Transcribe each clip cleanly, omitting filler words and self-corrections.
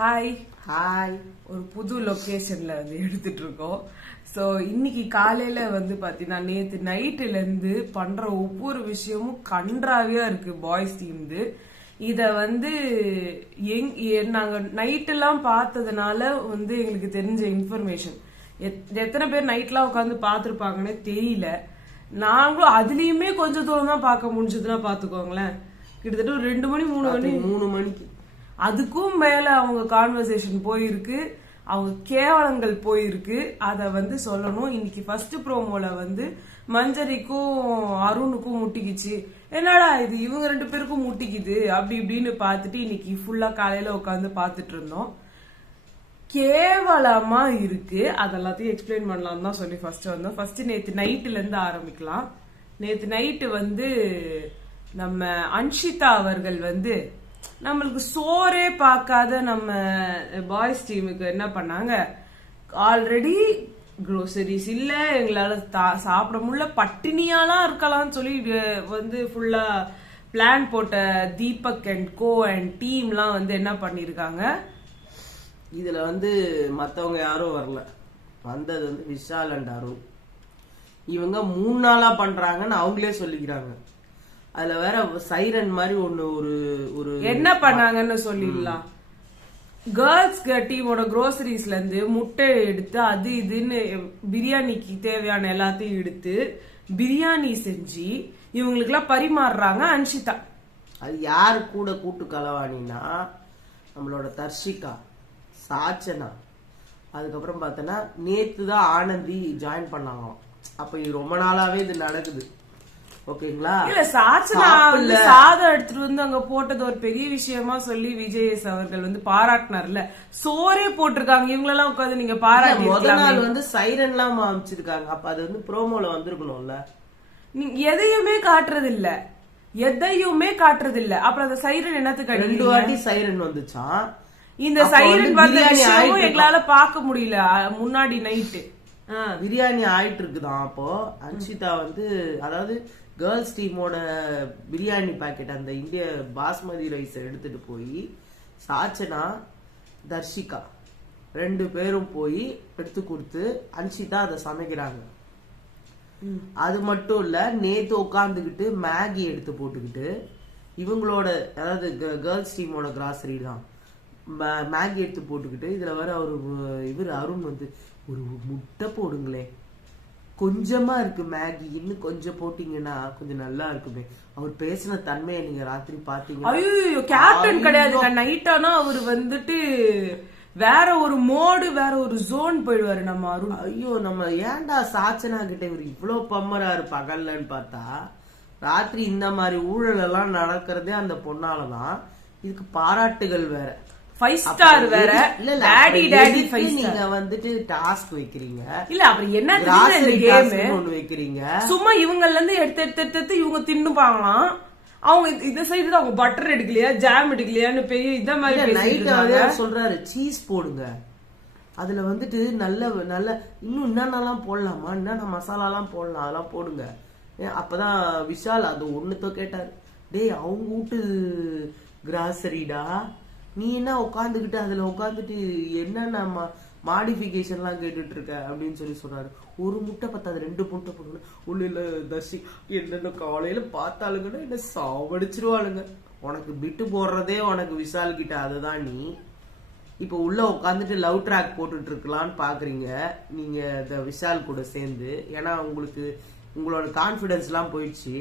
Hi hi. ஒரு புது லொகேஷன்ல வந்து எடுத்துட்டு இருக்கோம். ஸோ இன்னைக்கு காலையில வந்து பாத்தீங்கன்னா நேத்து நைட்டுல இருந்து பண்ற ஒவ்வொரு விஷயமும் கன்றாவியா இருக்கு பாய்ஸ் டீம்து. இத வந்து நாங்க நைட் எல்லாம் பார்த்ததுனால வந்து எங்களுக்கு தெரிஞ்ச இன்ஃபர்மேஷன். எத்தனை பேர் நைட்லாம் உட்காந்து பாத்துருப்பாங்கன்னு தெரியல. நாங்களும் அதுலயுமே கொஞ்சம் தூரம் தான் பார்க்க முடிஞ்சதுன்னா பாத்துக்கோங்களேன். கிட்டத்தட்ட ஒரு 2 மணி 3 மணிக்கு அதுக்கும் மேல அவங்க கான்வர்சேஷன் போயிருக்கு, அவங்க கேவலங்கள் போயிருக்கு. அத வந்து சொல்லணும். இன்னைக்கு ஃபர்ஸ்ட் ப்ரோமோல வந்து மஞ்சரிக்கும் அருணுக்கும் முட்டிக்குச்சு. என்னடா இது இவங்க 2 பேருக்கும் முட்டிக்குது அப்படி இப்படின்னு பார்த்துட்டு இன்னைக்கு ஃபுல்லா காலையில உட்காந்து பார்த்துட்டு இருந்தோம். கேவலமா இருக்கு. அதெல்லாத்தையும் எக்ஸ்பிளைன் பண்ணலாம் தான் சொல்லி ஃபர்ஸ்ட் வந்தோம். ஃபர்ஸ்ட் நேத்து நைட்ல இருந்து ஆரம்பிக்கலாம். நேத்து நைட்டு வந்து நம்ம அன்ஷிதா அவர்கள் வந்து நம்மளுக்கு சோரே பார்க்காத நம்ம பாய்ஸ் டீமுக்கு என்ன பண்ணாங்க, ஆல்ரெடி க்ரோசரிஸ் இல்ல, எங்களால சாப்பிட முடியல, பட்டினியாலாம் இருக்கலாம்னு சொல்லி வந்து ஃபுல்லா பிளான் போட்ட தீபக் அண்ட் கோ அண்ட் டீம்லாம் வந்து என்ன பண்ணிருக்காங்க, இதுல வந்து மத்தவங்க யாரும் வரல. வந்தது வந்து விஷால் அண்ட் அருண். இவங்க 3 நாளா பண்றாங்கன்னு அவங்களே சொல்லிக்கிறாங்க. அதுல வேற சைரன் மாதிரி ஒண்ணு ஒரு என்ன பண்ணாங்கன்னு சொல்லிடலாம். கேர்ள்ஸ் டீமோட க்ரோசரிஸ்ல இருந்து முட்டை எடுத்து அது இதுன்னு பிரியாணிக்கு தேவையான எல்லாத்தையும் எடுத்து பிரியாணி செஞ்சு இவங்களுக்கு எல்லாம் பரிமாறுறாங்க அன்ஷிதா. அது யாரு கூட கூட்டு கலவாணினா நம்மளோட தர்ஷிகா, சாச்சனா, அதுக்கப்புறம் பார்த்தோன்னா நேத்து தான் ஆனந்தி ஜாயின் பண்ணாங்களாம். அப்ப இது ரொம்ப நாளாவே இது நடக்குது. ஓகேங்களா? இல்ல சாச்சனா வந்து சாதம் எடுத்துட்டு வந்து அங்க போட்டது ஒரு பெரிய விஷயமா சொல்லி விஜயேஷ் அவர்கள் வந்து பாராட்டினார்ல. சோரே போட்டிருக்காங்க. இவங்களெல்லாம் உட்காந்து நீங்க பாராட்டி முதல் நாள் வந்து சைரன் எல்லாம் அமைச்சிருக்காங்க. அப்ப அது வந்து ப்ரோமோல வந்திருக்கணும்ல. நீங்க எதையுமே காட்டுறது இல்ல, எதையுமே காட்டுறது இல்ல. அப்புறம் அந்த சைரன் என்னத்துக்கு 2 வாட்டி சைரன் வந்துச்சான். இந்த சைரன் வந்த விஷயமும் எங்களால பாக்க முடியல. முன்னாடி நைட்டு பிரியாணி ஆயிட்டு இருக்குதான். அப்போ அன்ஷிதா வந்து அதாவது கேர்ள்ஸ் டீமோட பிரியாணி பாக்கெட் அந்த இந்திய பாஸ்மதி ரைஸ் எடுத்துட்டு போய் சாச்சனா, தர்ஷிகா 2 பேரும் போய் எடுத்து கொடுத்து அன்ஷிதா அதை சமைக்கிறாங்க. அது மட்டும் இல்ல, நேத்து உட்காந்துக்கிட்டு மேகி எடுத்து போட்டுக்கிட்டு இவங்களோட அதாவது கேர்ள்ஸ் டீமோட கிராசரி தான் மேகி எடுத்து போட்டுக்கிட்டு இதுல வர இவர் அருண் வந்து ஒரு முட்டை போடுங்களே, கொஞ்சமா இருக்கு மேகி, இன்னும் கொஞ்சம் போட்டீங்கன்னா கொஞ்சம் நல்லா இருக்குமே. அவர் பேசின தன்மையை நீங்க ராத்திரி பாத்தீங்க. ஐயோ கேப்டன் கிடையாதுங்க. நைட் ஆனா அவர் வந்துட்டு வேற ஒரு மோடு வேற ஒரு ஜோன் போயிடுவாரு நம்ம அருண். ஐயோ நம்ம ஏன்டா சாச்சனா கிட்ட இவர் இவ்வளவு பம்மராரு பகல்லன்னு பார்த்தா ராத்திரி இந்த மாதிரி ஊழல் எல்லாம் நடக்கிறதே அந்த பொண்ணாலதான். இதுக்கு பாராட்டுகள் வேற. 5 ஸ்டார் வேற. டாடி 5 நீங்க வந்துட்டு டாஸ்க் வைக்கிறீங்க. இல்ல அப்புறம் என்ன இந்த கேம் ஒன்னு வைக்கிறீங்க. சும்மா இவங்கல இருந்து எடுத்து இவங்க தின்னுப்பாங்களாம். அவங்க இந்த சைடு தான் அவங்க பட்டர் எடுக்கலையா ஜாம் எடுக்கலையான்னு பெரிய இத மாதிரி நைட் சொல்றாரு சீஸ் போடுங்க, அதுல வந்துட்டு நல்ல நல்ல இன்னும் என்னென்னலாம் போடலாமா, என்னென்ன மசாலா எல்லாம் போடலாம், அதெல்லாம் போடுங்க. அப்பதான் விஷால் அது ஒண்ணுத்தோ கேட்டாரு, டேய் அவங்க வீட்டு கிராசரிடா, நீ என்ன உட்காந்துக்கிட்டு அதுல உட்காந்துட்டு என்னென்ன மாடிபிகேஷன் எல்லாம் கேட்டுட்டு இருக்க அப்படின்னு சொல்லி சொன்னாரு. ஒரு முட்டை பத்தாது, 2 முட்டை போடுங்க. ஒண்ணு இல்ல தர்ஷி, என்னென்ன காலையில பார்த்தாளுங்கன்னா என்ன சாவடிச்சிருவாளுங்க. உனக்கு பிட்டு போடுறதே உனக்கு விஷால் கிட்ட. அதுதான் நீ இப்ப உள்ள உட்காந்துட்டு லவ் ட்ராக் போட்டுட்டு இருக்கலாம்னு பாக்குறீங்க நீங்க இந்த விஷால் கூட சேர்ந்து. ஏன்னா உங்களுக்கு உங்களோட கான்பிடன்ஸ் எல்லாம் போயிடுச்சு.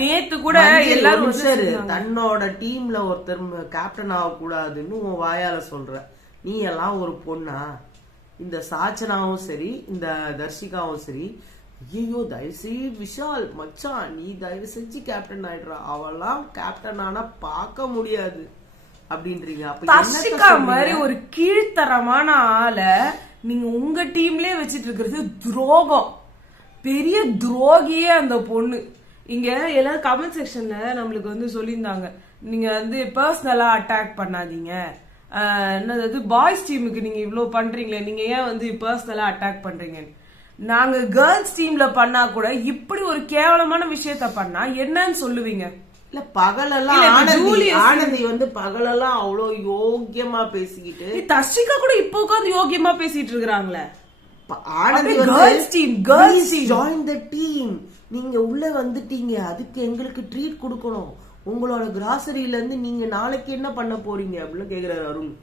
நேத்து கூட எல்லாரும் தன்னோட டீம்ல ஒருத்தர் கேப்டன் ஆகக்கூடாதுன்னு உன் வாயால சொல்ற. நீ எல்லாம் ஒரு பொண்ணா? இந்த சாச்சனாவும் சரி இந்த தர்ஷிகாவும் சரி, ஐயோ தயவுசெய்து விஷால் மச்சான் நீ தயவு செஞ்சு கேப்டன் ஆயிடுறா, அவெல்லாம் கேப்டன் ஆனா பார்க்க முடியாது அப்படின்றீங்க. அப்ப தர்ஷிகா மாதிரி ஒரு கீழ்த்தரமான ஆளை நீங்க உங்க டீம்லயே வச்சிட்டு இருக்கிறது துரோகம். பெரிய துரோகியே அந்த பொண்ணு. இங்க எல்லாரும் கமெண்ட் செக்ஷன்ல நம்மளுக்கு வந்து சொல்லியிருந்தாங்க, நீங்க வந்து பர்சனலா அட்டாக் பண்ணாதீங்க, என்னது பாய்ஸ் டீமுக்கு நீங்க இவ்வளவு பண்றீங்களே, நீங்க ஏன் வந்து பர்சனலா அட்டாக் பண்றீங்க. நாங்க கேர்ள்ஸ் டீம்ல பண்ணா கூட இப்படி ஒரு கேவலமான விஷயத்த பண்ணா என்னன்னு சொல்லுவீங்க? இல்ல பகலெல்லாம் இல்ல, இப்ப ஆனந்தி ஜூலியஸ் ஆனந்தி வந்து பகலெல்லாம் அவ்வளவு யோக்கியமா பேசிக்கிட்டு தர்ஷிகா கூட இப்ப உட்காந்து யோகியமா பேசிட்டு இருக்காங்களே. Anandhi girls team, girls team. Join the team, நீங்க உள்ள வந்துட்டீங்க, அதுக்கு எங்களுக்கு ட்ரீட் கொடுக்கணும், உங்களோட கிராசரியில இருந்து நீங்க நாளைக்கு என்ன பண்ண போறீங்க அப்படின்னு கேக்குறாரு அருண்.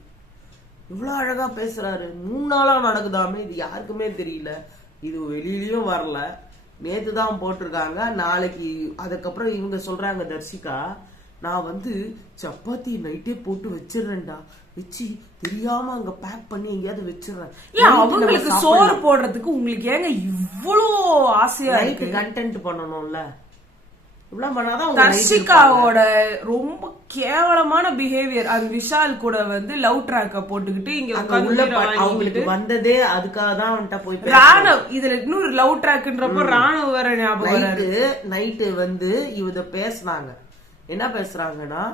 இவ்வளவு அழகா பேசுறாரு. 3 நாளா நடக்குதாமே, இது யாருக்குமே தெரியல, இது வெளியிலயும் வரல, நேத்து தான் போட்டிருக்காங்க. நாளைக்கு அதுக்கப்புறம் இவங்க சொல்றாங்க தர்ஷிகா, நான் வந்து சப்பாத்தி நைட்டே போட்டு வச்சிடறேன்டா, வச்சு தெரியாம அங்க பேக் பண்ணி எங்கேயாவது வச்சிடறேன். இல்ல அவங்களுக்கு சோறு போடுறதுக்கு உங்களுக்கு ஏங்க இவ்வளோ ஆசையா இருக்கு? கண்டென்ட் பண்ணணும்ல, இவ்வளவு பண்ணாதான் தர்ஷிகாவோட ரொம்ப கேவலமான பிஹேவியர். அந்த விஷால் கூட வந்து லவ் ட்ராக்க போட்டுக்கிட்டு இங்க அவங்களுக்கு வந்ததே அதுக்காக தான் வந்துட்டா போய் ராணவ். இதுல இன்னொரு லவ் ட்ராக்ன்றப்போ ராணவ் வேற ஞாபகம். நைட்டு வந்து இவத பேசுனாங்க. என்ன பேசுறாங்கன்னா,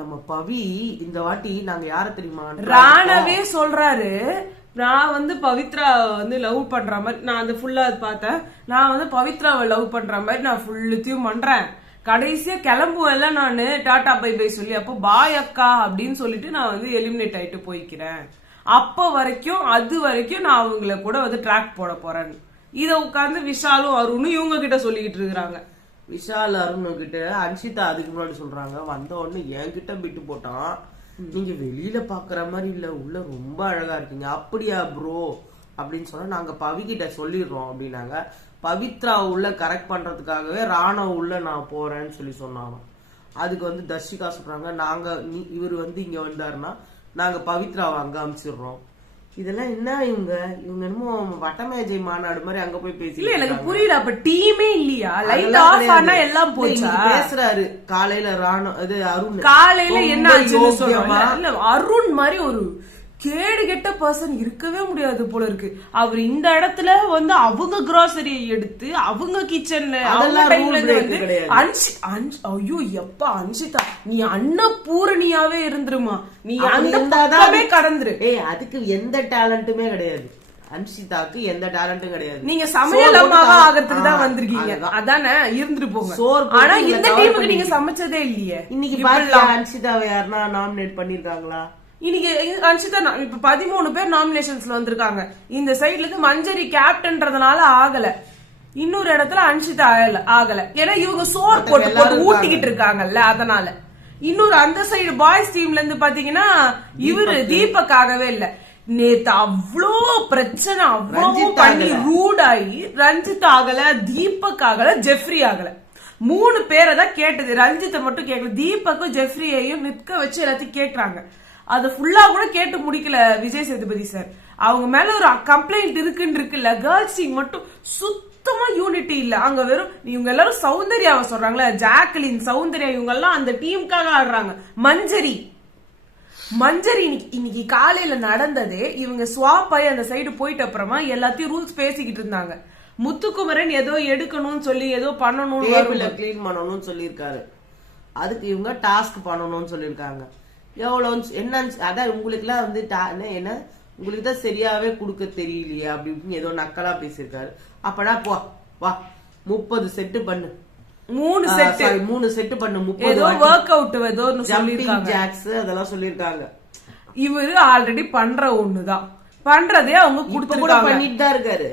நம்ம பவி இந்த வாட்டி நாங்க யார தெரியுமா, ராணவே சொல்றாரு, நான் வந்து பவித்ரா வந்து லவ் பண்ற மாதிரி, நான் அந்த ஃபுல்லா பார்த்தேன், நான் வந்து பவித்ராவை லவ் பண்ற மாதிரி நான் ஃபுல்லுத்தையும் பண்றேன், கடைசியா கிளம்புவேன்ல நானு டாடா பை பை சொல்லி, அப்போ பாய் அக்கா அப்படின்னு சொல்லிட்டு நான் வந்து எலிமினேட் ஆயிட்டு போய்க்கிறேன், அப்ப வரைக்கும் அது வரைக்கும் நான் அவங்கள கூட வந்து ட்ராக் போட போறேன். இத உட்கார்ந்து விஷாலும் அருணும் இவங்க கிட்ட சொல்லிக்கிட்டு இருக்கிறாங்க. விஷால் அருண் கிட்ட அன்ஷிதா அதுக்கு முன்னாடி சொல்றாங்க, வந்த உடனே என்கிட்ட பிட்டு போட்டான், நீங்க வெளியில பாக்குற மாதிரி இல்ல, உள்ள ரொம்ப அழகா இருக்கீங்க. அப்படியா ப்ரோ அப்படின்னு சொன்னா, நாங்க பவி கிட்ட சொல்லிடுறோம் அப்படின்னாங்க. பவித்ரா உள்ள கரெக்ட் பண்றதுக்காகவே ராணவ் உள்ள நான் போறேன்னு சொல்லி சொன்னாங்க. அதுக்கு வந்து தர்ஷிகா சொல்றாங்க, நாங்க இவர் வந்து இங்க வந்தாருன்னா நாங்க பவித்ராவை அங்க அமிச்சிடுறோம். இதெல்லாம் என்ன இவங்க என்னமோ வட்டமேஜை மாநாடு மாதிரி அங்க போய் பேசி. இல்ல எனக்கு புரியல, அப்ப டீமே இல்லையா? லைட் ஆஃப் ஆனா எல்லாம் போச்சா? பேசுறாரு காலையில ராணவ் இது அருண் காலையில என்ன ஆச்சுன்னு சொல்றோமா? இல்ல அருண் மாதிரி ஒரு கேடு கெட்ட பர்சன் இருக்கவே முடியாது போல இருக்கு. அவர் இந்த இடத்துல வந்து அவங்க கிராசரியை எடுத்து அவங்க கிச்சன்ல ஐயோ எப்பா அன்ஷிதா நீ அன்னபூரணியாவே இருந்துருமா, நீ அந்த கடந்துரு. அதுக்கு எந்த டேலண்ட்டுமே கிடையாது, அன்ஷிதாக்கு எந்த டேலண்ட்டும் கிடையாது. நீங்க சமையல் அம்மாவா ஆகிறதுக்கு தான் வந்திருக்கீங்க, அதானே இருந்துட்டு போங்க. ஆனா இந்த டீமுக்கு நீங்க சமைச்சதே இல்லையே. இன்னைக்கு பாருங்க அன்ஷிதாவை யாருன்னா நாமினேட் பண்ணிருக்காங்களா? இன்னைக்கு அன்ஷிதா இப்ப 13 பேர் நாமினேஷன்ஸ்ல வந்திருக்காங்க. இந்த சைட்ல இருந்து மஞ்சரி கேப்டன்றதுனால ஆகல, இன்னொரு இடத்துல அன்ஷிதா ஆகல, ஏன்னா இவங்க சோறு போட்டு போட்டு ஊட்டிக்கிட்டு இருக்காங்கல்ல, அதனால. இன்னொரு அந்த சைடு பாய்ஸ் டீம்ல இருந்து பாத்தீங்கன்னா இவரு தீபக் ஆகவே இல்ல. நேத்து அவ்வளோ பிரச்சனை அவ்வளோ பண்ணி ரூடாயி ரஞ்சித் ஆகல, தீபக் ஆகல, ஜெஃப்ரி ஆகல. 3 பேரை தான் கேட்டது, ரஞ்சித்தை மட்டும் கேட்கல. தீபக்கும் ஜெஃப்ரியையும் நிற்க வச்சு எல்லாத்தையும் கேட்கறாங்க. அது ஃபுல்லா கூட கேட்டு முடிக்கல விஜய் சேதுபதி சார். அவங்க மேல ஒரு கம்ப்ளைண்ட் இருக்குல்ல, கேர்ள்ஸ் டீம் மட்டும் சுத்தமா யூனிட்டி இல்ல. அங்க வெறும் இவங்க எல்லாரும் சௌந்தர்யாவை சொல்றாங்களே, ஜாக்லின், சௌந்தர்யா, இவங்க எல்லாம் அந்த டீமுக்காக ஆடுறாங்க. மஞ்சரி இன்னைக்கு காலையில நடந்ததே இவங்க ஸ்வாப் ஆகி அந்த சைடு போயிட்டு அப்புறமா எல்லாத்தையும் ரூல்ஸ் பேசிக்கிட்டு இருந்தாங்க. முத்துக்குமரன் ஏதோ எடுக்கணும்னு சொல்லி ஏதோ பண்ணணும், கிளீன் பண்ணணும்னு சொல்லியிருக்காரு, அதுக்கு இவங்க டாஸ்க் பண்ணணும்னு சொல்லியிருக்காங்க. எவ்வளவு என்ன அதான் உங்களுக்கு எல்லாம் வந்து என்ன உங்களுக்கு தான் சரியாவே கொடுக்க தெரியலையா அப்படின்னு ஏதோ நக்கலா பேசியிருக்காரு. அப்படா போ வா 30 செட்டு பண்ணு, 3 செட்டு பண்ணு, 30 ஒர்க் அவுட் ஏதோ ஜம்பிங் ஜாக்ஸ் அதெல்லாம் சொல்லிருக்காங்க. இவரு ஆல்ரெடி பண்ற ஒண்ணுதான், பண்றதே அவங்க கொடுத்து கூட பண்ணிட்டு தான் இருக்காரு.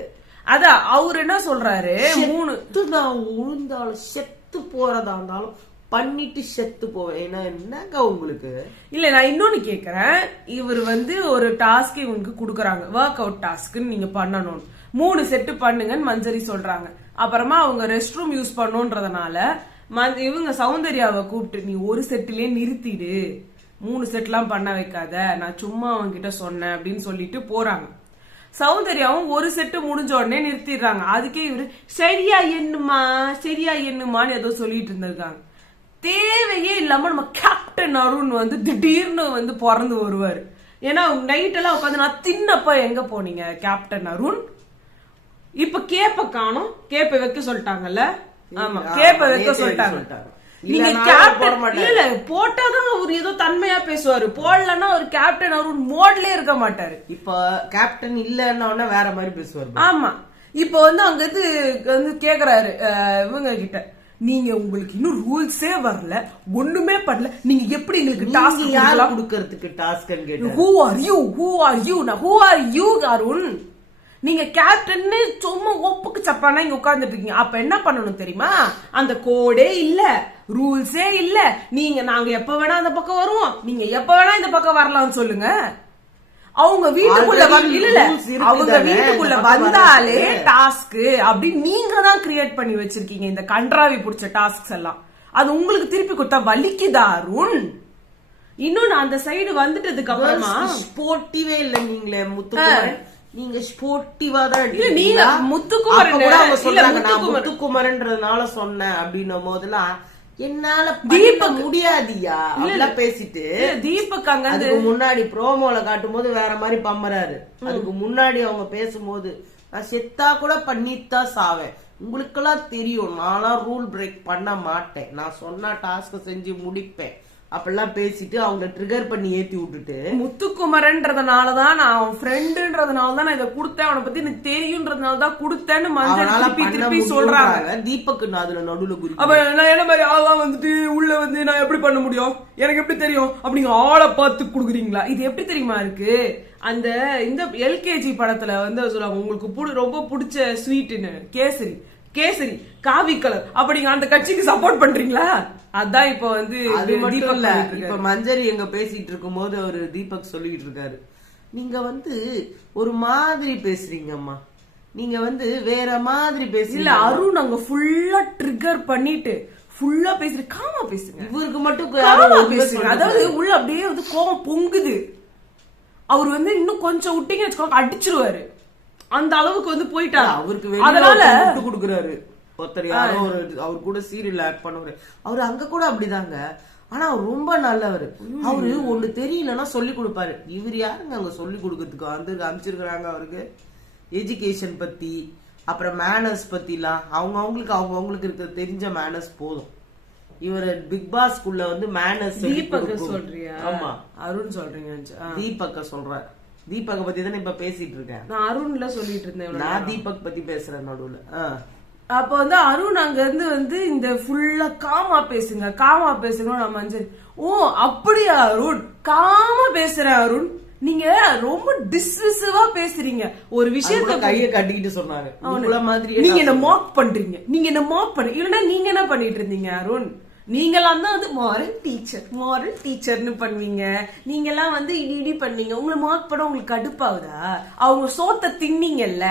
அதான் அவரு என்ன சொல்றாரு, 3 நான் உழுந்தாலும் செத்து போறதா இருந்தாலும் பண்ணிட்டு செத்து போவேன். என்னங்க உங்களுக்கு இல்ல, நான் இன்னொன்னு கேக்குறேன். இவர் வந்து ஒரு டாஸ்க் இவங்களுக்கு குடுக்கறாங்க, ஒர்க் அவுட் டாஸ்க் நீங்க பண்ணணும், 3 செட்டு பண்ணுங்கன்னு மஞ்சரி சொல்றாங்க. அப்புறமா அவங்க ரெஸ்ட் ரூம் யூஸ் பண்ணுன்றதுனால இவங்க சௌந்தர்யாவை கூப்பிட்டு நீ ஒரு செட்டிலே நிறுத்திடு, 3 செட்லாம் பண்ண வைக்காத, நான் சும்மா அவங்க கிட்ட சொன்னேன் அப்படின்னு சொல்லிட்டு போறாங்க. சௌந்தர்யாவும் ஒரு செட்டு முடிஞ்ச உடனே நிறுத்திடுறாங்க. அதுக்கே இவரு சரியா என்னமான்னு ஏதோ சொல்லிட்டு இருந்திருக்காங்க. தேவையே இல்லாம நம்ம கேப்டன் அருண் வந்து திடீர்னு வந்து பிறந்து வருவாரு. ஏன்னா நைட் எல்லாம் உட்காந்து நான் தின்னப்ப எங்க போனீங்க கேப்டன் அருண்? இப்ப கேப்ப காணும், கேப்ப வைக்க சொல்லிட்டாங்கல்ல. ஆமா, கேப்ப வைக்க சொல்லிட்டாங்க. நீங்க கேப்டன் இல்ல போட்டாதான் அவர் ஏதோ தன்மையா பேசுவாரு, போடலன்னா அவர் கேப்டன் அருண் மோட்லயே இருக்க மாட்டாரு. இப்ப கேப்டன் இல்லன்னா வேற மாதிரி பேசுவாரு. ஆமா, இப்ப வந்து அங்க வந்து கேக்குறாரு இவங்க கிட்ட, நீங்க உங்களுக்கு இன்னும் ரூல்ஸே வரல, ஒண்ணுமே பண்ணல, நீங்க எப்படி எங்களுக்கு டாஸ்க் யார கொடுக்கிறதுக்கு டாஸ்க் கேட்டேன். who are you நான் who are you அருண்? நீங்க கேப்டன் சும்மா ஒப்புக்கு சப்பானா இங்க உட்கார்ந்துட்டு இருக்கீங்க. அப்ப என்ன பண்ணணும் தெரியுமா? அந்த கோடே இல்ல, ரூல்ஸே இல்ல, நாங்க எப்ப வேணா அந்த பக்கம் வருவோம், நீங்க எப்ப வேணா இந்த பக்கம் வரலாம்னு சொல்லுங்க. அவங்க வீட்டுக்குள்ள அவங்க வீட்டுக்குள்ள வந்தாலே டாஸ்க் அப்படி நீங்க தான் கிரியேட் பண்ணி வச்சிருக்கீங்க இந்த கன்றாவி புடிச்ச டாஸ்க் எல்லாம். அது உங்களுக்கு திருப்பி கொடுத்தா வலிக்குதா அருண்? இன்னொன்னு அந்த சைடு வந்துட்டதுக்கு அப்புறமா ஸ்போர்ட்டிவே இல்ல. நீங்களே முத்துக்குமரன், நீங்க ஸ்போர்ட்டிவா தான் இல்ல. நீங்க முத்துக்குமரன்றதுனால சொன்னேன் அப்படின்னும் போதெல்லாம் என்னால தீபக் முடியாதியா அப்படிலாம் பேசிட்டு தீபக் அங்க அதுக்கு முன்னாடி ப்ரோமோல காட்டும் போது வேற மாதிரி பம்பறாரு. அதுக்கு முன்னாடி அவங்க பேசும்போது நான் செத்தா கூட பண்ணித்தான் சாவேன், உங்களுக்கெல்லாம் தெரியும் நான்லாம் ரூல் பிரேக் பண்ண மாட்டேன், நான் சொன்னா டாஸ்க் செஞ்சு முடிப்பேன் அப்படிலாம் பேசிட்டு அவங்க ட்ரிகர் பண்ணி ஏத்தி விட்டுட்டு முத்துக்குமரன்றதுனாலதான் நான் அவன் ஃப்ரெண்டுன்றதுனாலதான் நான் இதை கொடுத்தேன், அவனை பத்தி எனக்கு தெரியும்ன்றதுனாலதான் கொடுத்தேன்னு மஞ்சள் திருப்பி சொல்றாங்க. தீபக் அதுல நடுவுல குறி அப்ப நான் என்ன மாதிரி ஆளா வந்துட்டு உள்ள வந்து நான் எப்படி பண்ண முடியும், எனக்கு எப்படி தெரியும் அப்படிங்க ஆளை பார்த்து குடுக்குறீங்களா? இது எப்படி தெரியுமா இருக்கு? அந்த இந்த எல்கேஜி படத்துல வந்து சொல்லுவாங்க உங்களுக்கு ரொம்ப பிடிச்ச ஸ்வீட்னு கேசரி காவி கலர் அப்படிங்க அந்த கட்சிக்கு சப்போர்ட் பண்றீங்களா? அதான் இப்ப வந்து அது மட்டும் இல்ல. இப்ப மஞ்சரி எங்க பேசிட்டு இருக்கும் போது அவரு தீபக் சொல்லிட்டு இருக்காரு, நீங்க வந்து ஒரு மாதிரி பேசுறீங்கம்மா, நீங்க வந்து வேற மாதிரி பேசுறீங்க. இல்ல அருண் அங்க ஃபுல்லா ட்ரிகர் பண்ணிட்டு ஃபுல்லா பேசுற காமா பேசுங்க, இவருக்கு மட்டும் பேசுங்க. அதாவது உள்ள அப்படியே வந்து கோபம் பொங்குது. அவர் வந்து இன்னும் கொஞ்சம் விட்டீங்கன்னு வச்சுக்கோங்க அடிச்சிருவாரு. அந்த அளவுக்கு வந்து போயிட்டாரு. அவருக்கு அதனால கொடுக்குறாரு ஒருத்தர் யாரோ ஒரு அவர் கூட சீரியல் ஆட் பண்ணுவாரு. அவரு அங்க கூட அப்படிதாங்க. ஆனா அவர் ரொம்ப நல்லவர். அவரு ஒண்ணு தெரியலன்னா சொல்லி கொடுப்பாரு. இவர் யாருங்க அங்க சொல்லி கொடுக்கறதுக்கு வந்து அமைச்சிருக்கிறாங்க அவருக்கு எஜுகேஷன் பத்தி அப்புறம் மேனர்ஸ் பத்தி எல்லாம் அவங்களுக்கு இருக்க தெரிஞ்ச மேனர்ஸ் போதும். இவர் பிக் பாஸ்குள்ள வந்து மேனர்ஸ் தீபக்க சொல்றியா? ஆமா அருண் சொல்றீங்க. தீபக்க சொல்றேன். தீபக் பத்தி தானே இப்ப பேசிட்டு இருக்கேன். நான் அருண்ல சொல்லிட்டு இருந்தேன். நான் தீபக் பத்தி பேசுறேன் நடுவுல. அப்ப வந்து அருண் அங்க இருந்து வந்து இந்த ஃபுல்லா காமா பேசுங்க நான் மஞ்சள் ஓ அப்படியா அருண் காமா பேசுறேன் அருண், நீங்க ரொம்ப டிஸ்மிசிவா பேசுறீங்க ஒரு விஷயத்த. கைய கட்டிக்கிட்டு சொன்னாங்க மாதிரி நீங்க என்ன மார்க் பண்றீங்க, இல்லன்னா நீங்க என்ன பண்ணிட்டு இருந்தீங்க அருண்? நீங்கெல்லாம் தான் வந்து மாரல் டீச்சர்னு பண்ணுவீங்க, நீங்க எல்லாம் வந்து இடி பண்ணுவீங்க. உங்களை மார்க் பண்ண உங்களுக்கு கடுப்பாகுதா? அவங்க சோத்த தின்னீங்கல்ல.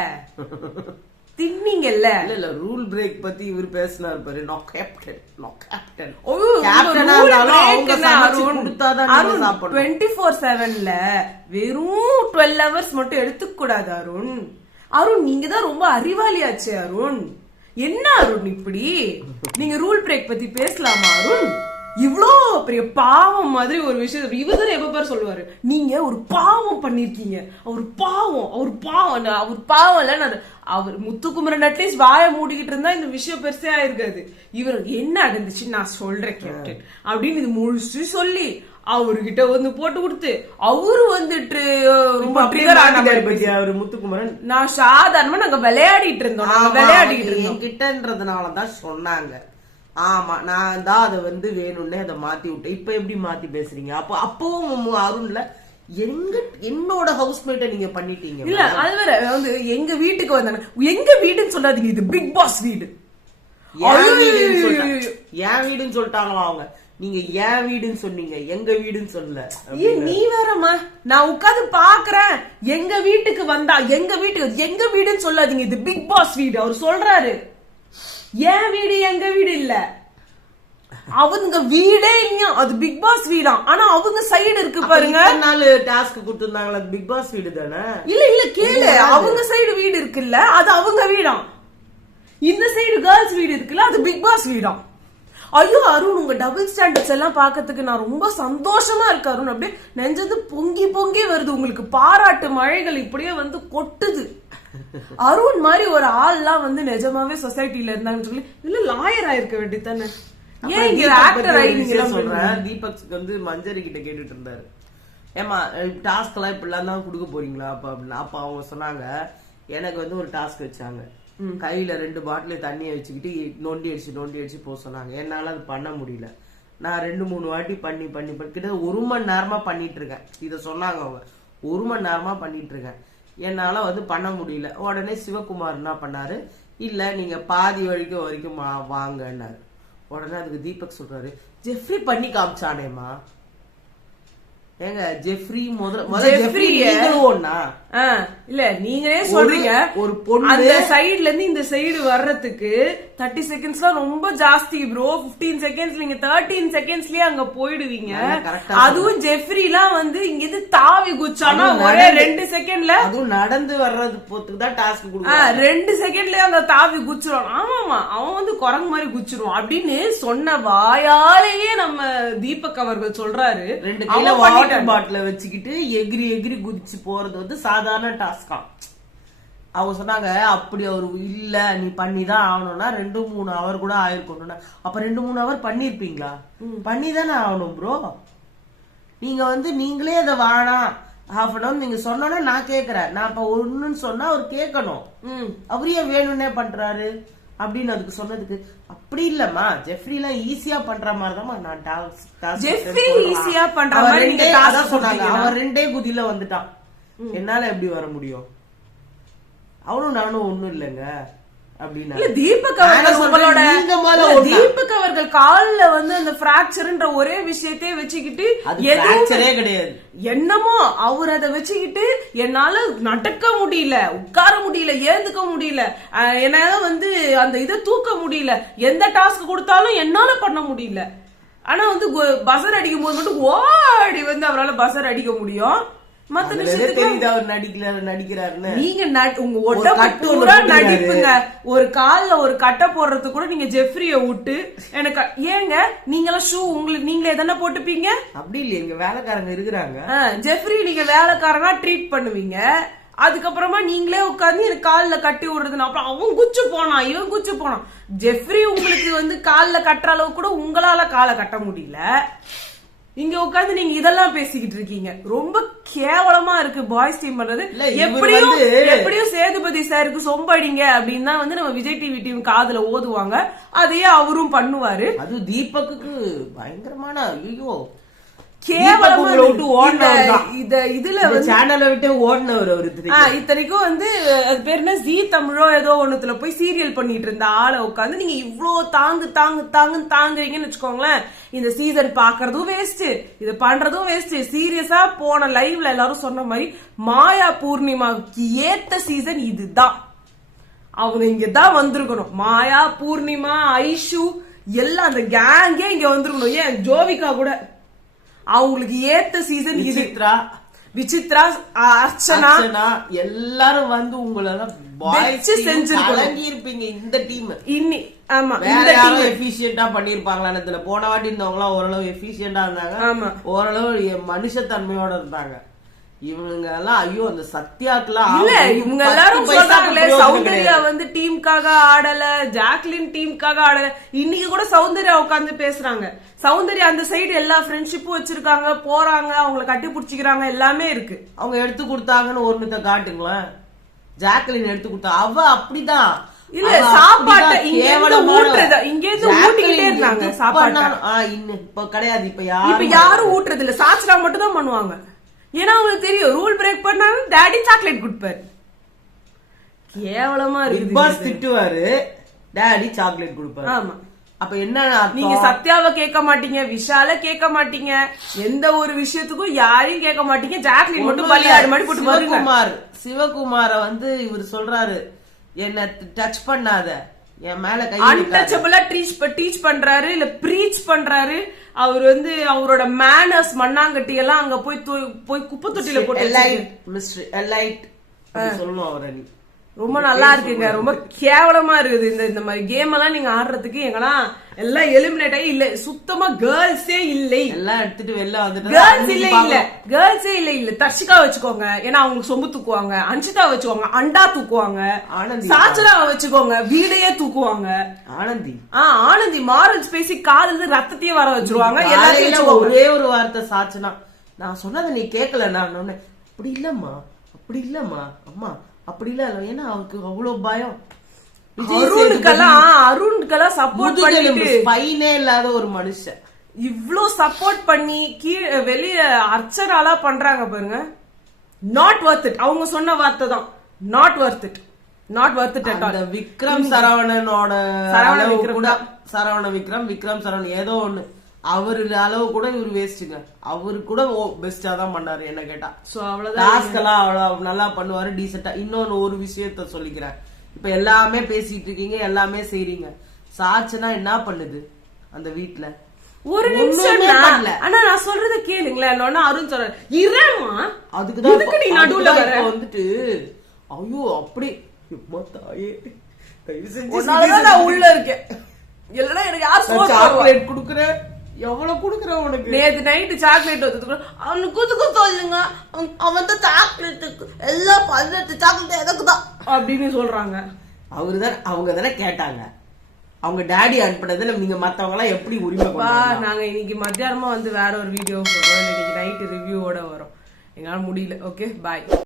இல்ல ரூல் பிரேக் பத்தி இவர் பேசினார் பாரு. நோ கேப்டன் 24/7ல வெறும் 12 hours மட்டும் எடுத்துக்க கூடாது அருண். நீங்க தான் ரொம்ப அறிவாளியாச்சு அருண். என்ன அருண் இப்படி நீங்க ரூல் பிரேக் பத்தி பேசலாமா அருண்? இவ்வளோ பெரிய பாவம் மாதிரி ஒரு விஷயம் இவர்தான் எப்ப பேர் சொல்லுவாரு, நீங்க ஒரு பாவம் பண்ணிருக்கீங்க. அவர் பாவம் இல்ல. அவர் முத்துக்குமரன் அட்லீஸ்ட் வாயை மூடிக்கிட்டு இருந்தா இந்த விஷயம் பெருசா இருக்காது. இவர் என்ன நடந்துச்சு நான் சொல்றேன் கேப்டன் அப்படின்னு இது முழுசு சொல்லி அவர்கிட்ட வந்து போட்டு கொடுத்து அவரு வந்துட்டு ரொம்ப ட்ரிகர் ஆனாரு முத்துக்குமரன். நான் சாதாரணமா நாங்க விளையாடிட்டு இருந்தோம் கிட்டன்றதுனாலதான் சொன்னாங்க. ஆமா நான் தான் அதை வந்து வேணும்னே அதை மாத்தி விட்டேன். இப்ப எப்படி மாத்தி பேசுறீங்க? அப்பவும் அருண்ல என்னோட ஹவுஸ்மேட்டை நீங்க பண்ணிட்டீங்க. இல்ல அது வேற வந்து எங்க வீட்டுக்கு வந்தாங்க. எங்க வீடுன்னு சொல்லாதீங்க, இது பிக் பாஸ் வீடு. என் வீடுன்னு சொல்லிட்டாங்களா அவங்க? நீங்க என் வீடுன்னு சொன்னீங்க, எங்க வீடுன்னு சொல்லல. நீ வேறம்மா நான் உட்காந்து பாக்குறேன். எங்க வீட்டுக்கு வந்தா எங்க வீடுன்னு சொல்லாதீங்க, இது பிக் பாஸ் வீடு. அவர் சொல்றாரு என் வீடு எங்க வீடு இல்ல, அவங்க வீடே இல்லையா, அது பிக் பாஸ் வீடா. ஆனா அவங்க சைடு இருக்கு பாருங்க. நாலு டாஸ்க் கொடுத்திருந்தாங்களா, பிக் பாஸ் வீடு தானே? இல்ல கேளு, அவங்க சைடு வீடு இருக்குல்ல அது அவங்க வீடா. இந்த சைடு கேர்ள்ஸ் வீடு இருக்குல்ல அது பிக் பாஸ் வீடா. ஐயோ அருண் உங்க டபுள் ஸ்டாண்டர்ட்ஸ் எல்லாம் பாக்கிறதுக்கு நான் ரொம்ப சந்தோஷமா இருக்கு அருண். அப்படியே நெஞ்சது பொங்கி வருது. உங்களுக்கு பாராட்டு மழைகள் இப்படியே வந்து கொட்டுது. அருண் மாதிரி ஒரு ஆள்லாம் வந்து நிஜமாவே சொசைட்டில இருந்தாங்கன்னு சொல்லி இல்ல லாயர் ஆயிருக்க வேண்டியதானே. ஏன் இங்க ஆக்டர் ஆயிட்டீங்க? சொல்றேன் தீபக் வந்து மஞ்சரி கிட்ட கேட்டுட்டு இருந்தாரு, ஏமா டாஸ்க் எல்லாம் இப்படிலாம் தான் கொடுக்க போறீங்களா அப்ப அப்படின்னா. அப்ப அவங்க சொன்னாங்க எனக்கு வந்து ஒரு டாஸ்க் வச்சாங்க, கையில 2 பாட்டில் தண்ணியை வச்சுக்கிட்டு நொண்டி அடிச்சு போக சொன்னாங்க. என்னால அது பண்ண முடியல. நான் 2-3 வாட்டி பண்ணி கிட்ட 1 மணி நேரமா பண்ணிட்டு இருக்கேன். இத சொன்னாங்க அவங்க. 1 மணி நேரமா பண்ணிட்டு இருக்கேன். என்னால வந்து பண்ண முடியல. உடனே சிவகுமார் என்ன பண்ணாரு, இல்ல நீங்க பாதி வரைக்கும் வாங்கன்னாரு. உடனே அதுக்கு தீபக் சொல்றாரு, ஜெஃப்ரி பண்ணி காமிச்சானேமா. ஏங்க ஜெஃப்ரி ஜெஃப்ரி இல்ல நீங்களே சொல்றீங்க, ஒரு பொண்ணு அந்த சைடுல இருந்து இந்த சைடு வர்றதுக்கு 30 செகண்ட்ஸ்லாம் ரொம்ப ஜாஸ்தி ப்ரோ. 15 செகண்ட்ஸ், நீங்க 13 செகண்ட்ஸ்லயே அங்க போயிடுவீங்க. அதுவும் ஜெஃப்ரி எல்லாம் வந்து இங்க இருந்து தாவி குச்சானா ஒரே 2 செகண்ட்ல, அதுவும் நடந்து வர்றது போறதுக்கு தான் டாஸ்க் கொடுக்குறாங்க. 2 செகண்ட்லயே அந்த தாவி குச்சிருவான். ஆமாமா, அவன் வந்து குரங்கு மாதிரி குச்சிருவான் அப்படின்னு சொன்ன வாயாலேயே நம்ம தீபக் அவர்கள் சொல்றாரு. 2 கையில வாட்டர் பாட்டில வச்சுக்கிட்டு எகிரி குதிச்சு போறது வந்து சாதாரண டாஸ்கா. அவங்க சொன்னாங்க அப்படி அவரு இல்ல நீ பண்ணிதான் ஆகணும்னா 2-3 ஹவர் கூட ஆயிருக்கணும்னா, அப்ப 2-3 ஹவர் பண்ணிருப்பீங்களா? பண்ணிதானே ஆகணும் ப்ரோ. நீங்க வந்து நீங்களே அதை வேணாம் half an hour நீங்க சொன்னா நான் கேக்குறேன். நான் இப்ப ஒண்ணுன்னு சொன்னா அவர் கேட்கணும். அவரே வேணும்னே பண்றாரு அப்படின்னு அதுக்கு சொன்னதுக்கு, அப்படி இல்லம்மா ஜெஃப்ரி எல்லாம் ஈஸியா பண்ற மாதிரிதான் நான் ஜெஃப்ரி ஈஸியா பண்ற மாதிரி நீங்க டாஸ்க் சொன்னாங்க. அவன் 2 குதியில வந்துட்டான். என்னால எப்படி வர முடியும்? அவனும் நானும் ஒண்ணும் இல்லைங்க அப்படின்னா. தீபக் அவர்கள் கால்ல வந்து அந்த பிராக்சர்ன்ற ஒரே விஷயத்தையே வச்சுக்கிட்டு கிடையாது. என்னமோ அவர் அதை வச்சுக்கிட்டு என்னால நடக்க முடியல, உட்கார முடியல, ஏந்துக்க முடியல, என்னால வந்து அந்த இதை தூக்க முடியல, எந்த டாஸ்க் கொடுத்தாலும் என்னால பண்ண முடியல. ஆனா வந்து பசர் அடிக்கும் போது மட்டும் ஓடி வந்து அவரால் பசர் அடிக்க முடியும். மத்த நடிப்புங்க. ஒரு கால்ல ஒரு கட்டை போடுறது கூட நீங்க ஜெஃப்ரிய விட்டு எனக்கு ஏங்க நீங்களாம் ஷூ உங்களுக்கு நீங்களே தானே போட்டுப்பீங்க? அப்படி இல்லையா, வேலைக்காரங்க இருக்கிறாங்க. ஜெஃப்ரி நீங்க வேலைக்காரனா ட்ரீட் பண்ணுவீங்க. அதுக்கப்புறமா நீங்களே உட்காந்து எனக்கு கால்ல கட்டி விடுறதுன்னா அப்புறம் அவன் குச்சு போனான், இவன் குச்சு போனான். ஜெஃப்ரி உங்களுக்கு வந்து கால்ல கட்டுற அளவு கூட உங்களால காலை கட்ட முடியல. இங்க உட்காந்து நீங்க இதெல்லாம் பேசிக்கிட்டு இருக்கீங்க. ரொம்ப கேவலமா இருக்கு பாய்ஸ் டீம் பண்றது. எப்படியும் சேதுபதி சாருக்கு சொம்படிங்க அப்படின்னு தான் வந்து நம்ம விஜய் டிவி டீம் காதுல ஓதுவாங்க. அதையே அவரும் பண்ணுவாரு. அது தீபக்கு பயங்கரமான ஐயோ கேவலமா இத்தனைக்கும் வந்து அது பேர் என்ன ஜீ தமிழோ ஏதோ ஒண்ணுத்துல போய் சீரியல் பண்ணிட்டு இருந்த ஆளை உட்காந்து நீங்க இவ்வளவு தாங்குறீங்கன்னு வச்சுக்கோங்களேன். இந்த சீசன் பாக்குறதும் வேஸ்ட், இது பண்றதும் வேஸ்ட். சீரியஸா போன லைவ்ல எல்லாரும் சொன்ன மாதிரி மாயா பூர்ணிமாவுக்கு ஏத்த சீசன் இதுதான். அவங்க இங்கதான் வந்திருக்கணும். மாயா, பூர்ணிமா, ஐஷு எல்லாம் அந்த கேங்கே இங்க வந்திருக்கணும். ஏன் ஜோவிகா கூட அவங்களுக்கு ஏத்த சீசன் இது. விசித்ரா, அர்ச்சனா எல்லாரும் வந்து உங்களை செஞ்சிருப்பீங்க. இந்த டீம் இன்னி ஆமா எஃபிஷியன்டா பண்ணிருப்பாங்களா? போன வாட்டி இருந்தவங்க ஓரளவு எஃபிஷியன்டா இருந்தாங்க, ஓரளவு மனுஷத்தன்மையோட இருந்தாங்க. இவங்க எல்லாம் ஐயோ அந்த சத்யாக்கெல்லாம் இல்ல, இவங்க எல்லாரும் சொல்றாங்களே சௌந்தர்யா வந்து டீமுக்காக ஆடல, ஜாக்லின் டீமுக்காக ஆடல. இன்னைக்கு கூட சௌந்தர்யா உட்கார்ந்து பேசுறாங்க. சௌந்தர்யா அந்த சைடு எல்லா ஃப்ரெண்ட்ஷிப்பும் வச்சிருக்காங்க, போறாங்க, அவங்களை கட்டி பிடிச்சிக்கிறாங்க, எல்லாமே இருக்கு. அவங்க எடுத்து கொடுத்தாங்கன்னு ஒருமித்த காட்டுங்களேன். ஜாக்லின் எடுத்து கொடுத்தா அவ அப்படிதான் இல்ல சாப்பாடு இங்க இருந்து ஊட்டிக்கிட்டே இருந்தாங்க. சாப்பாடு இப்ப கிடையாது. இப்ப யாரும் ஊட்டுறது இல்ல, சாச்சரா மட்டும் தான் பண்ணுவாங்க. ஏன்னா அவங்களுக்கு தெரியும் ரூல் பிரேக் பண்ணாலும் டாடி சாக்லேட் கொடுப்பாரு. கேவலமா இருக்கு. பாஸ் திட்டுவாரு, டாடி சாக்லேட் கொடுப்பாரு. ஆமா, அப்ப என்ன நீங்க சத்யாவை கேட்க மாட்டீங்க, விஷால கேட்க மாட்டீங்க, எந்த ஒரு விஷயத்துக்கும் யாரையும் கேட்க மாட்டீங்க. ஜாக்லின் மட்டும் பலியாடு மாதிரி போட்டு சிவகுமார வந்து இவர் சொல்றாரு என்ன டச் பண்ணாத, என் மேல கை அன்டச்சபிளா டீச் பண்றாரு, இல்ல ப்ரீச் பண்றாரு. அவர் வந்து அவரோட மேனர்ஸ் மண்ணாங்கட்டி எல்லாம் அங்க போய் குப்பை தொட்டில போட்டு சொல்லணும். அவரை ரொம்ப நல்லா இருக்குங்க. ரொம்ப கேவலமா இருக்குது இந்த மாதிரி கேம் எல்லாம் நீங்க ஆடுறதுக்கு. எங்கன்னா எல்லாம் எலிமினேட் ஆகி இல்ல, சுத்தமா கேர்ள்ஸே இல்லை. எல்லாம் எடுத்துட்டு வெளில வந்துட்டு கேர்ள்ஸே இல்ல. தர்ஷிகா வச்சுக்கோங்க, ஏன்னா அவங்க சொம்பு தூக்குவாங்க. அன்ஷிதா வச்சுக்கோங்க, அண்டா தூக்குவாங்க. சாச்சரா வச்சுக்கோங்க, வீடையே தூக்குவாங்க. ஆனந்தி மாரல்ஸ் பேசி காலில் ரத்தத்தையே வர வச்சிருவாங்க. எல்லாத்தையும் ஒரே ஒரு வார்த்தை சாச்சனா, நான் சொன்னதை நீ கேட்கல. நான் அப்படி இல்லம்மா அம்மா அப்படி இல்ல, ஏன்னா அவருக்கு அவ்வளவு பயம். அருணுக்கெல்லாம் சப்போர்ட் பண்ணிட்டு ஸ்பைனே இல்லாத ஒரு மனுஷன் இவ்ளோ சப்போர்ட் பண்ணி வெளிய அர்ச்சனாலா பண்றாங்க பாருங்க. Not worth it. அவங்க சொன்ன வார்த்தை தான், not worth it, not worth it at all. Vikram சரவணனோட விக்ரம் சரவணன் ஏதோ ஒண்ணு அவரு அளவு கூட இவரு வேஸ்ட்டுங்க. அவரு கூட பெஸ்டா தான் பண்ணாரு என்ன கேட்டா. சோ அவ்வளவுதான். டாஸ்க் எல்லாம் அவ்வளவு நல்லா பண்ணுவாரு, டீசெண்டா. இன்னொன்னு ஒரு விஷயத்த சொல்லிக்கிறேன். இப்ப எல்லாமே பேசிட்டு இருக்கீங்க, எல்லாமே செய்றீங்க. சாட்சனா என்ன பண்ணுது அந்த வீட்டுல? ஒரு நிமிஷம் ஆனா நான் சொல்றத கேளுங்களேன். அருண் சொல்ற இரமா அதுக்குதான் நீ நடுவுல வந்துட்டு ஐயோ அப்படி நான் உள்ள இருக்கேன். இல்லன்னா எனக்கு யார் சாக்லேட் குடுக்குறேன், எவ்வளவு குடுக்குறேன் உனக்கு. நேத்து நைட்டு சாக்லேட் வந்து அவனுக்கு குதுக்கு சொல்லுங்க, அவன் தான் சாக்லேட்டுக்கு எல்லாம் 18 சாக்லேட் எதுக்குதான் அப்படின்னு சொல்றாங்க. அவருதான் அவங்க தானே கேட்டாங்க. அவங்க டாடி அனுப்பினதுல நீங்க மத்தவங்க எல்லாம் எப்படி உரிமை? நாங்க இன்னைக்கு மத்தியானமா வந்து வேற ஒரு வீடியோ இன்னைக்கு நைட் ரிவ்யூவோட வரும். எங்களால முடியல. Okay bye.